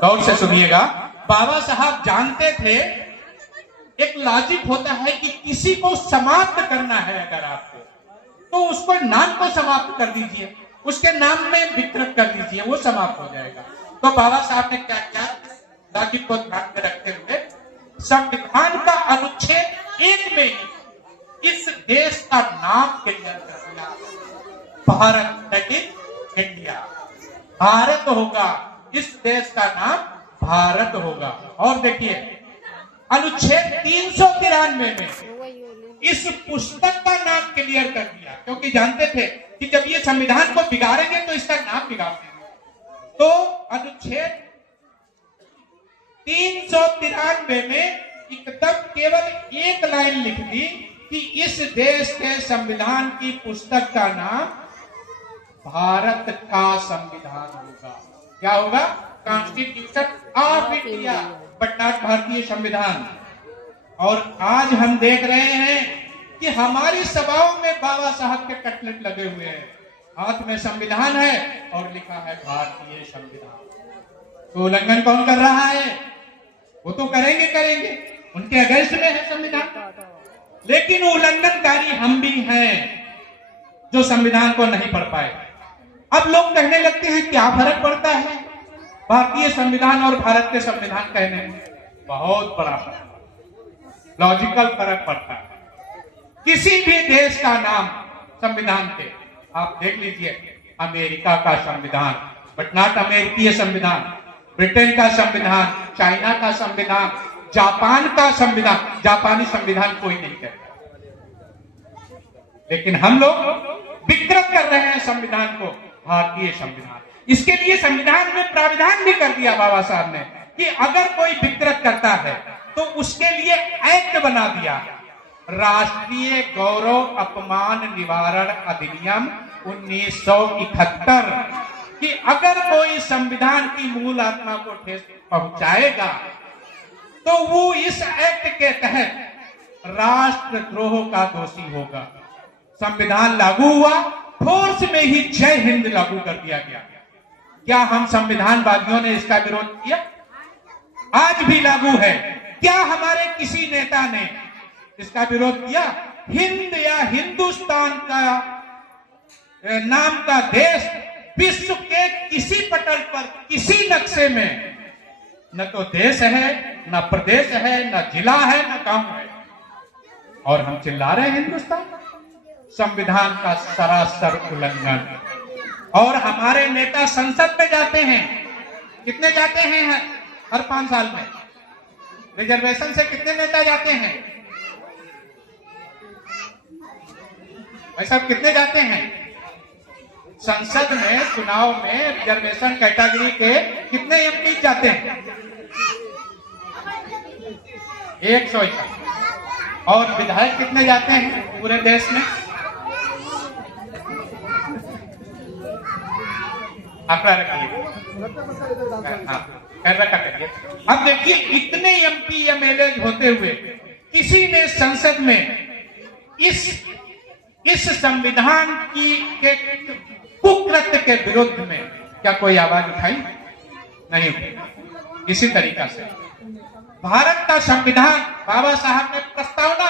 गौर से सुनिएगा। बाबा साहब जानते थे एक लॉजिक होता है कि किसी को समाप्त करना है अगर आपको, तो उसको नाम को समाप्त कर दीजिए, उसके नाम में विकृत कर दीजिए, वो समाप्त हो जाएगा। तो बाबा साहब ने क्या किया, लॉजिक को ध्यान में रखते हुए संविधान का अनुच्छेद 1 में ही इस देश का नाम क्लियर कर दिया, Bharat, that is India. Bharat होगा, इस देश का नाम भारत होगा। और देखिए अनुच्छेद 393 में इस पुस्तक का नाम क्लियर कर दिया, क्योंकि जानते थे कि जब ये संविधान को बिगाड़ेंगे तो इसका नाम बिगाड़ देंगे। तो अनुच्छेद 393 में एकदम केवल एक लाइन लिख दी कि इस देश के संविधान की पुस्तक का नाम भारत का संविधान होगा। क्या होगा? Constitution of India, but not भारतीय संविधान। और आज हम देख रहे हैं कि हमारी सभाओं में बाबा साहब के कटलेट लगे हुए हैं, हाथ में संविधान है और लिखा है भारतीय संविधान। तो उल्लंघन कौन कर रहा है? वो तो करेंगे, उनके अगेंस्ट में है संविधान, लेकिन उल्लंघनकारी हम भी हैं जो संविधान को नहीं पढ़ पाए। अब लोग कहने लगते हैं क्या फर्क पड़ता है भारतीय संविधान और भारत के संविधान कहने में? बहुत बड़ा फर्क, लॉजिकल फर्क पड़ता है। किसी भी देश का नाम संविधान पे आप देख लीजिए, अमेरिका का संविधान बट नॉट अमेरिकीय संविधान, ब्रिटेन का संविधान, चाइना का संविधान, जापान का संविधान, जापानी संविधान कोई नहीं कहता, लेकिन हम लोग विकृत कर रहे हैं संविधान को, भारतीय संविधान। इसके लिए संविधान में प्राविधान भी कर दिया बाबा साहब ने कि अगर कोई विकृत करता है तो उसके लिए एक्ट बना दिया, राष्ट्रीय गौरव अपमान निवारण अधिनियम 1971, कि अगर कोई संविधान की मूल आत्मा को ठेस पहुंचाएगा तो वो इस एक्ट के तहत राष्ट्रद्रोह का दोषी होगा। संविधान लागू हुआ, फोर्स में ही जय हिंद लागू कर दिया गया। क्या हम संविधानवादियों ने इसका विरोध किया? आज भी लागू है। क्या हमारे किसी नेता ने इसका विरोध किया? हिंद या हिंदुस्तान का नाम का देश विश्व के किसी पटल पर, किसी नक्शे में न तो देश है, न प्रदेश है, न जिला है, न गांव है, और हम चिल्ला रहे हैं हिंदुस्तान। संविधान का सरासर उल्लंघन। और हमारे नेता संसद में जाते हैं, कितने जाते हैं हर 5 साल में? रिजर्वेशन से कितने नेता जाते हैं? भाई साहब कितने जाते हैं? संसद में चुनाव में रिजर्वेशन कैटेगरी के कितने एमपी जाते हैं? 100। और विधायक कितने जाते हैं पूरे देश में? आंकड़ा रखिए, रखा करिए। अब देखिए इतने एमपी एमएलए होते हुए किसी ने संसद में इस संविधान की के कुकृत्य के विरुद्ध में क्या कोई आवाज उठाई? नहीं उठाई। इसी तरीका से भारत का संविधान बाबा साहब ने प्रस्तावना